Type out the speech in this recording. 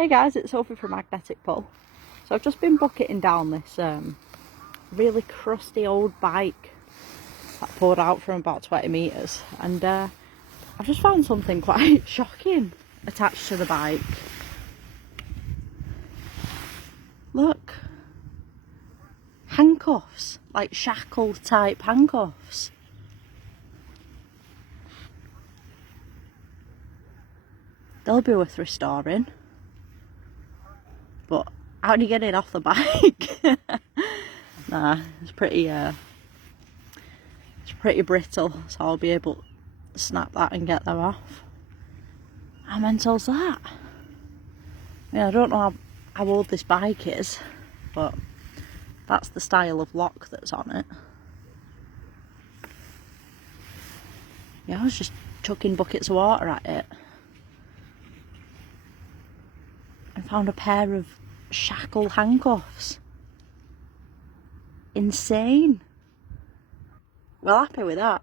Hey guys, it's Sophie from Magnetic Pull. So I've just been bucketing down this really crusty old bike that poured out from about 20 metres, and I've just found something quite shocking attached to the bike. Look, handcuffs, like shackle type handcuffs. They'll be worth restoring. But how do you get it off the bike? Nah, it's pretty brittle, so I'll be able to snap that and get them off. How mental's that? I don't know how old this bike is, but that's the style of lock that's on it. Yeah, I was just chucking buckets of water at it and found a pair of shackle handcuffs. Insane. Well, happy with that.